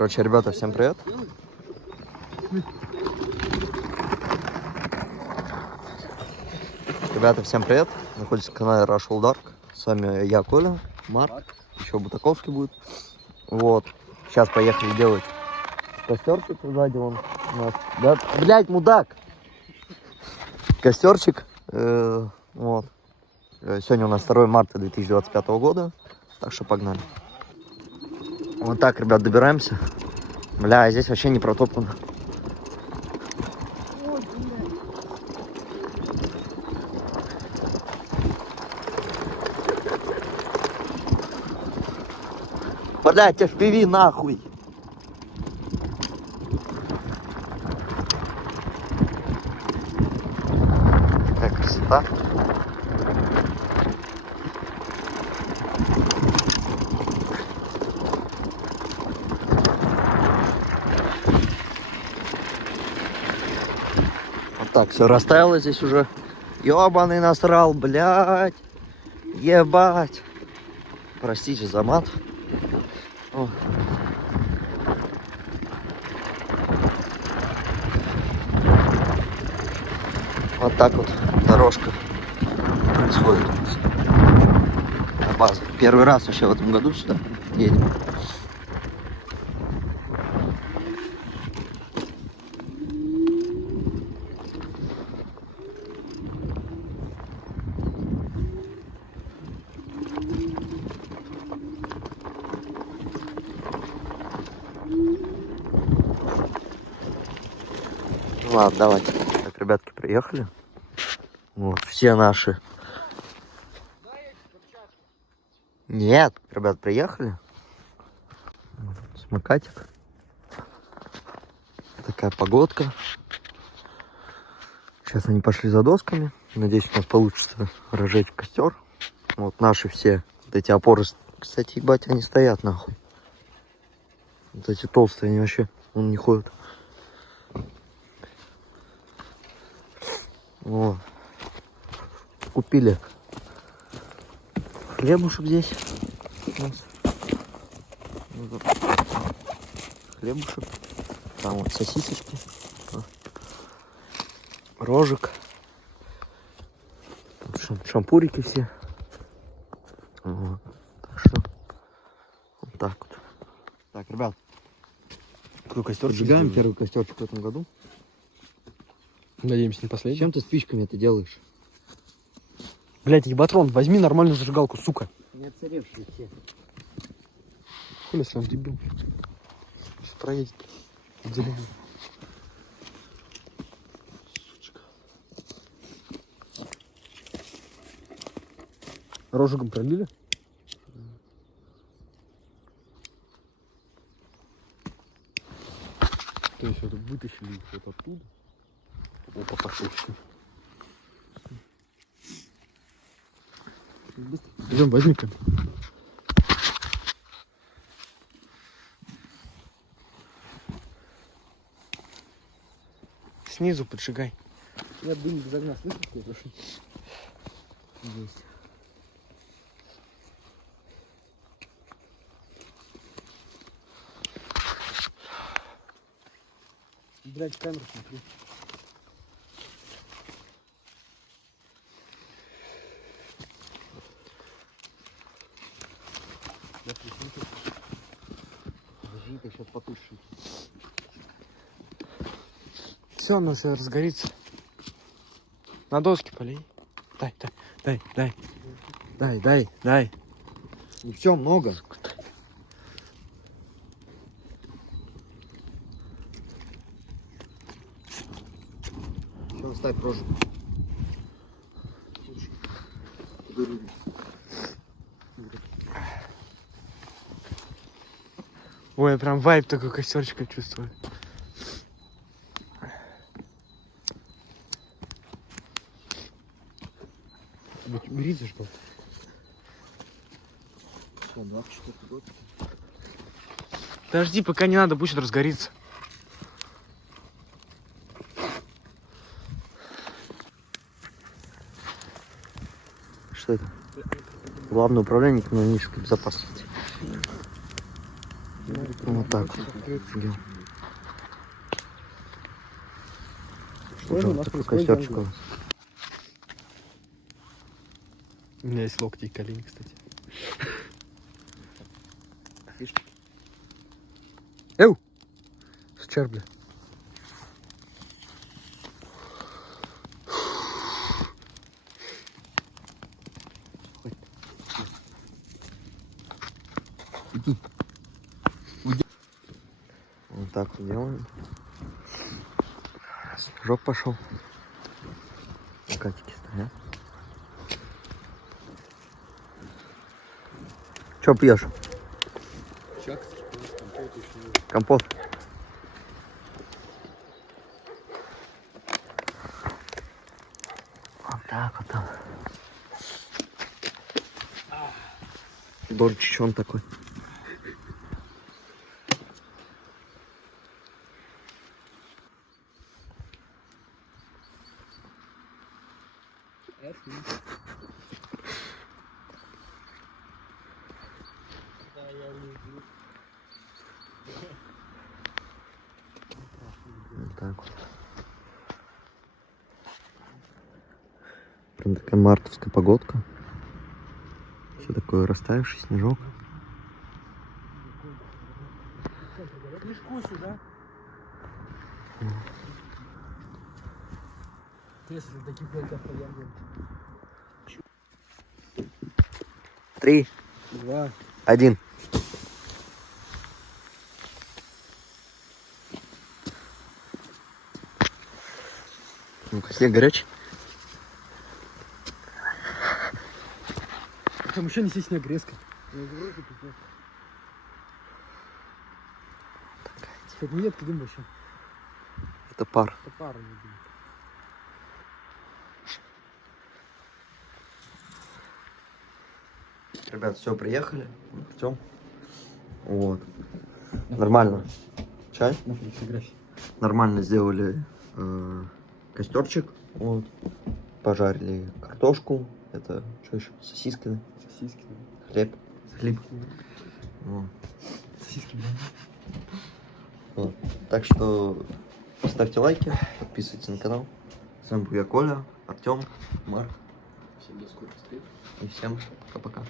Короче, ребята, всем привет. Ребята, всем привет. Находитесь на канале Rushful Dark. С вами я, Коля, Марк, еще Бутаковский будет. Вот. Сейчас поехали делать костерчик сзади вон у нас. Да, блядь, мудак! Костерчик. Вот. Сегодня у нас 2 марта 2025 года. Так что погнали. Вот так, ребят, добираемся. Бля, здесь вообще не протоптано. Блядь, тебя впиви нахуй. Какая красота. Вот так, все растаяло здесь уже. Ёбаный насрал, блядь. Ебать. Простите за мат. О. Вот так вот дорожка происходит у нас на базу. Первый раз вообще в этом году сюда едем. Ладно, давайте. Так, ребятки, приехали. Вот, все наши. Нет, ребят, приехали. Смыкатик. Такая погодка. Сейчас они пошли за досками. Надеюсь, у нас получится разжечь костер. Вот наши все. Вот эти опоры. Кстати, ебать, они стоят нахуй. Вот эти толстые, они вообще не ходят. Вот. Купили хлебушек здесь у нас. Хлебушек. Там вот сосисочки. Рожек. Шампурики все. Вот. Так что вот так вот. Так, ребят. Какой костер? Сжигаем первый костерчик в этом году. Надеемся, не последний. Чем ты спичками это делаешь? Блять, ебатрон, возьми нормальную зажигалку, сука. Не отсыревшие все. Хули сам дебил. Сейчас проедет. Отделение. Сучка. Рожиком пролили? То есть это вытащили их вот оттуда. Опа, пошел все. Идем, возьми-ка. Снизу поджигай. Я дым без огня слышишь, что есть. Блять, камеру смотри. Подожди, ты сейчас потушишь. Все, оно сейчас разгорится. На доски полей. Дай. Не все, много. Все, ставь рожу. Ой, я прям вайб такой костерчика чувствую. Бери за что? Подожди, пока не надо, пусть разгорится. Что это? Главное управление экономической безопасности. Вот. так. Открыт. Что Уже же у вот нас такой происходит? костерчик у нас. У меня есть локти и колени, кстати. Эу! С бля. Вот так вот делаем. Снежок пошел. Катики стоят. Че пьешь? Чак, компот еще. Компот. Вот так вот там. Борщ он такой. Вот так вот. Прям такая мартовская погодка. Все такое растаявший снежок. Снежку сюда. Если таких блядь, поем. 3, 2. 1. Ну-ка, снег горячий. Там еще неси снег резко. Это не едкий дым вообще. Это пар. Это пара не дым. Ребят, все, приехали. Артем. Вот. Нормально. Чай. На фотографии. Нормально сделали костерчик. Вот. Пожарили картошку. Это что еще? Сосиски, да? Сосиски. Хлеб. Хлеб. Вот. Сосиски, да. Вот. Так что ставьте лайки, подписывайтесь на канал. С вами был я, Коля, Артем, Марк. Всем до скорых встреч. И всем пока-пока.